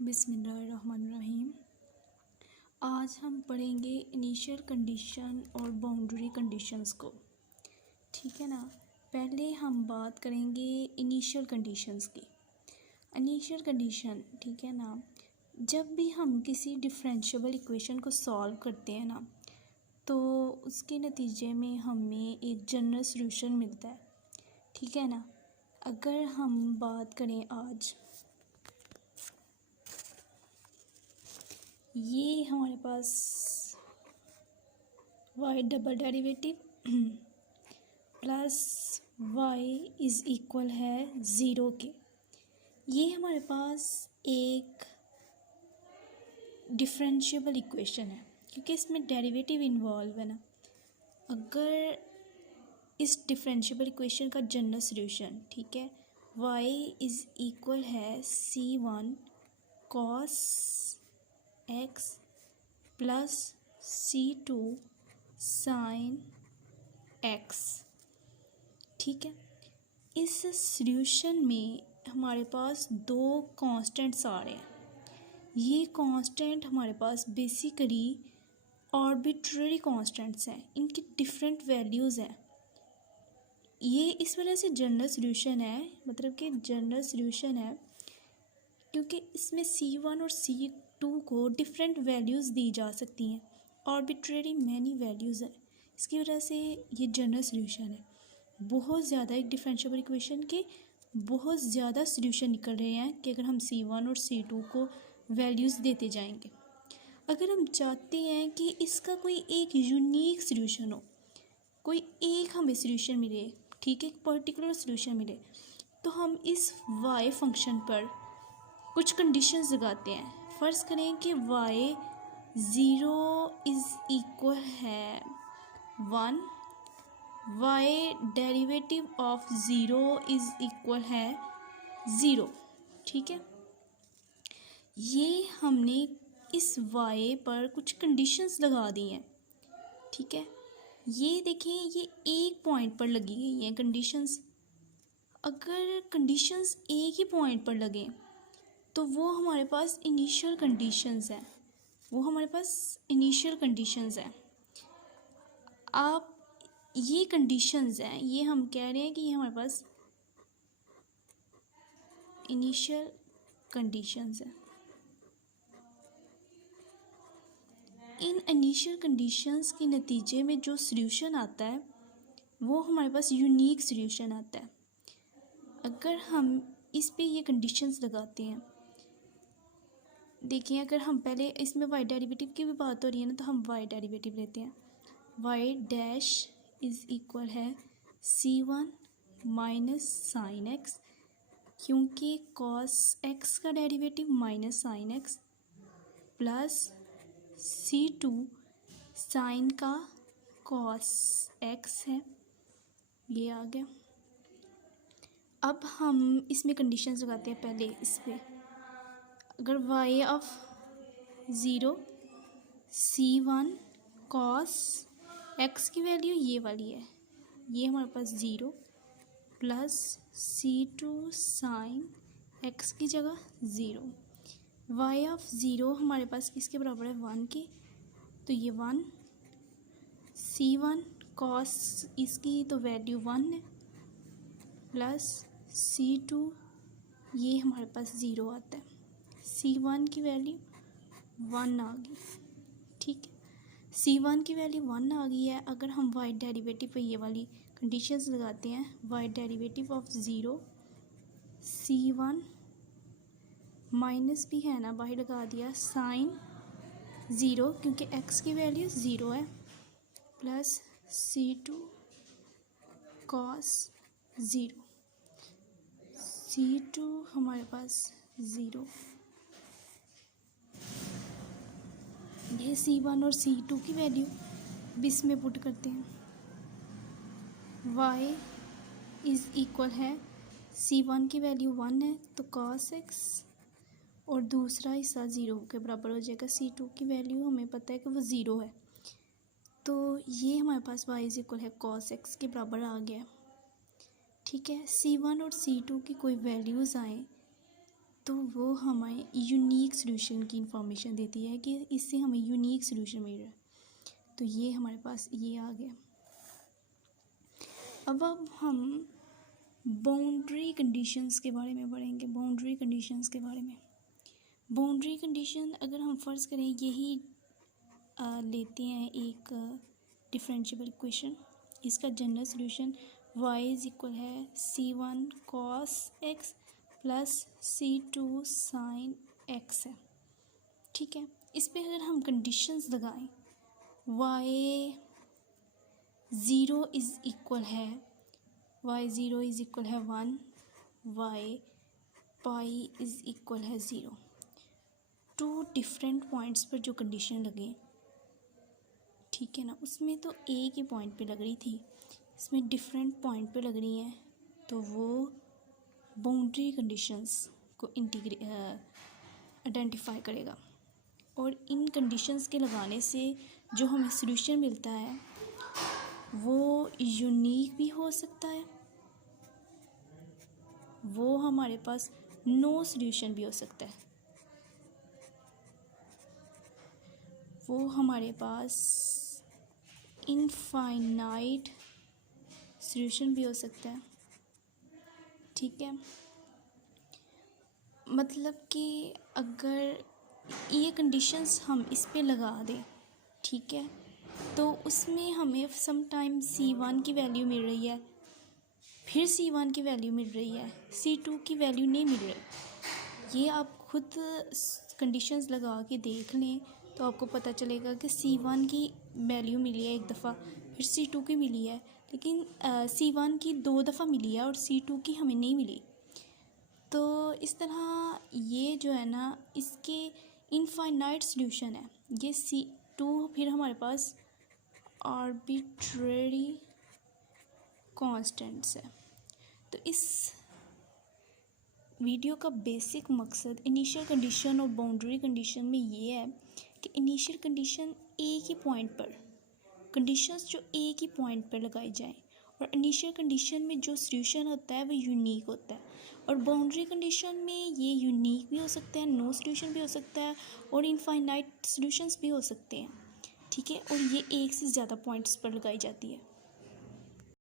बिस्मिल्लाहिर्रहमानिर्रहीम। आज हम पढ़ेंगे इनिशियल कंडीशन और बाउंड्री कंडीशंस को। ठीक है ना। पहले हम बात करेंगे इनिशियल कंडीशंस की। इनिशियल कंडीशन, ठीक है ना, जब भी हम किसी डिफरेंशिएबल इक्वेशन को सॉल्व करते हैं ना, तो उसके नतीजे में हमें एक जनरल सॉल्यूशन मिलता है। ठीक है ना। अगर हम बात करें आज, ये हमारे पास y double derivative plus y is equal है ज़ीरो के, ये हमारे पास एक डिफरेंशिएबल इक्वेशन है क्योंकि इसमें डेरिवेटिव इन्वॉल्व है ना। अगर इस डिफरेंशिएबल इक्वेशन का जनरल सॉल्यूशन, ठीक है, y इज़ इक्वल है c1 cos x plus c2 sin x। ठीक है। इस सॉल्यूशन में हमारे पास दो कांस्टेंट्स आ रहे हैं। ये कांस्टेंट हमारे पास बेसिकली आर्बिट्रेरी कांस्टेंट्स हैं, इनकी डिफरेंट वैल्यूज़ हैं। ये इस वजह से जनरल सॉल्यूशन है, मतलब कि जनरल सॉल्यूशन है क्योंकि इसमें c1 और c2 को डिफरेंट वैल्यूज़ दी जा सकती हैं। आर्बिट्रेरी मैनी वैल्यूज़ है, इसकी वजह से ये जनरल सॉल्यूशन है। बहुत ज़्यादा एक डिफरेंशिएबल इक्वेशन के बहुत ज़्यादा सॉल्यूशन निकल रहे हैं कि अगर हम c1 और c2 को वैल्यूज़ देते जाएंगे। अगर हम चाहते हैं कि इसका कोई एक यूनिक सॉल्यूशन हो, कोई एक हमें सॉल्यूशन मिले, ठीक है, एक पर्टिकुलर सॉल्यूशन मिले, तो हम इस y फंक्शन पर कुछ कंडीशंस लगाते हैं। फ़र्ज़ करें कि y ज़ीरो इज़ इक्वल है 1, y derivative of zero is equal है 0। ठीक है। ये हमने इस y पर कुछ कंडीशंस लगा दी हैं। ठीक है। ये देखें, ये एक पॉइंट पर लगी गई हैं कंडीशंस। अगर कंडीशंस एक ही पॉइंट पर लगें तो वो हमारे पास इनिशियल कंडीशंस हैं, वो हमारे पास इनिशियल कंडीशंस हैं। आप ये कंडीशंस हैं, ये हम कह रहे हैं कि ये हमारे पास इनिशियल कंडीशंस हैं। इन इनिशियल कंडीशंस के नतीजे में जो सॉल्यूशन आता है वो हमारे पास यूनिक सॉल्यूशन आता है। अगर हम इस पे ये कंडीशंस लगाते हैं, देखिए, अगर हम पहले इसमें y डेरिवेटिव की भी बात हो रही है ना, तो हम y डेरिवेटिव लेते हैं। y डैश इज़ इक्वल है c1 माइनस साइन एक्स, क्योंकि cos x का derivative minus sine x, plus c2 sine का cos x है। ये आ गया। अब हम इसमें कंडीशंस लगाते हैं। पहले इस पे अगर y of zero c1 cos x की वैल्यू ये वाली है, ये हमारे पास zero, plus c2 sine x की जगह ज़ीरो। y ऑफ ज़ीरो हमारे पास किसके बराबर है, 1 के, तो ये 1, c1 cos इसकी तो वैल्यू 1 है, प्लस c2 ये हमारे पास ज़ीरो आता है, c1 की वैल्यू 1 आ गई। ठीक है। c1 की वैल्यू 1 आ गई है। अगर हम y डेरिवेटिव पे ये वाली कंडीशंस लगाते हैं, y derivative of zero c1 minus भी है ना, बाहर लगा दिया साइन ज़ीरो क्योंकि x की वैल्यू ज़ीरो है, plus c2 cos zero, c2 हमारे पास ज़ीरो। ये c1 और c2 की वैल्यू भी इसमें पुट करते हैं। y इज़ इक्वल है c1 की वैल्यू 1 है तो cos x, और दूसरा हिस्सा ज़ीरो के बराबर हो जाएगा। c2 की वैल्यू हमें पता है कि वो ज़ीरो है, तो ये हमारे पास y इज़ इक्वल है cos x के बराबर आ गया। ठीक है। c1 और c2 की कोई वैल्यूज़ आए तो वो हमें यूनिक सॉल्यूशन की इंफॉर्मेशन देती है कि इससे हमें यूनिक सॉल्यूशन मिल रहा है। तो ये हमारे पास ये आ गया। अब हम बाउंड्री कंडीशंस के बारे में पढ़ेंगे। बाउंड्री कंडीशंस के बारे में, बाउंड्री कंडीशन अगर हम फ़र्ज़ करें यही लेते हैं एक डिफरेंशियल इक्वेशन, इसका general solution y is equal है c1 cos x plus c2 sin x है, ठीक है। इस पे अगर हम कंडीशंस लगाएं, y 0 इज़ इक्वल है 1, y पाई इज़ इक्वल है 0। टू डिफरेंट पॉइंट्स पर जो कंडीशन लगे, ठीक है ना, उसमें तो एक ही पॉइंट पे लग रही थी, इसमें डिफरेंट पॉइंट पे लग रही हैं, तो वो बाउंड्री कंडीशंस को आइडेंटिफाई करेगा। और इन कंडीशंस के लगाने से जो हमें सॉल्यूशन मिलता है वो यूनिक भी हो सकता है, वो हमारे पास नो सॉल्यूशन भी हो सकता है, वो हमारे पास इनफाइनाइट सॉल्यूशन भी हो सकता है, ठीक है। मतलब कि अगर ये कंडीशंस हम इस पे लगा दें, ठीक है, तो उसमें हमें सम टाइम C1 की वैल्यू मिल रही है, फिर C1 की वैल्यू मिल रही है, C2 की वैल्यू नहीं मिल रही। ये आप खुद कंडीशंस लगा के देख लें तो आपको पता चलेगा कि C1 की वैल्यू मिली है एक दफ़ा, फिर C2 की मिली है, लेकिन C1 की 2 दफ़ा मिली है और C2 की हमें नहीं मिली। तो इस तरह ये जो है ना, इसके इनफाइनाइट सॉल्यूशन है, ये C2 फिर हमारे पास आर्बिट्रेरी कांस्टेंट्स है। तो इस वीडियो का बेसिक मकसद इनिशियल कंडीशन और बाउंड्री कंडीशन में ये है कि इनिशियल कंडीशन एक ही पॉइंट पर, कंडीशंस जो एक ही पॉइंट पर लगाई जाएं, और इनिशियल कंडीशन में जो सॉल्यूशन होता है वो यूनिक होता है, और बाउंड्री कंडीशन में ये यूनिक भी हो सकता है, नो सॉल्यूशन भी हो सकता है, और इनफाइनाइट सॉल्यूशंस भी हो सकते हैं, ठीक है। और ये एक से ज़्यादा पॉइंट्स पर लगाई जाती है।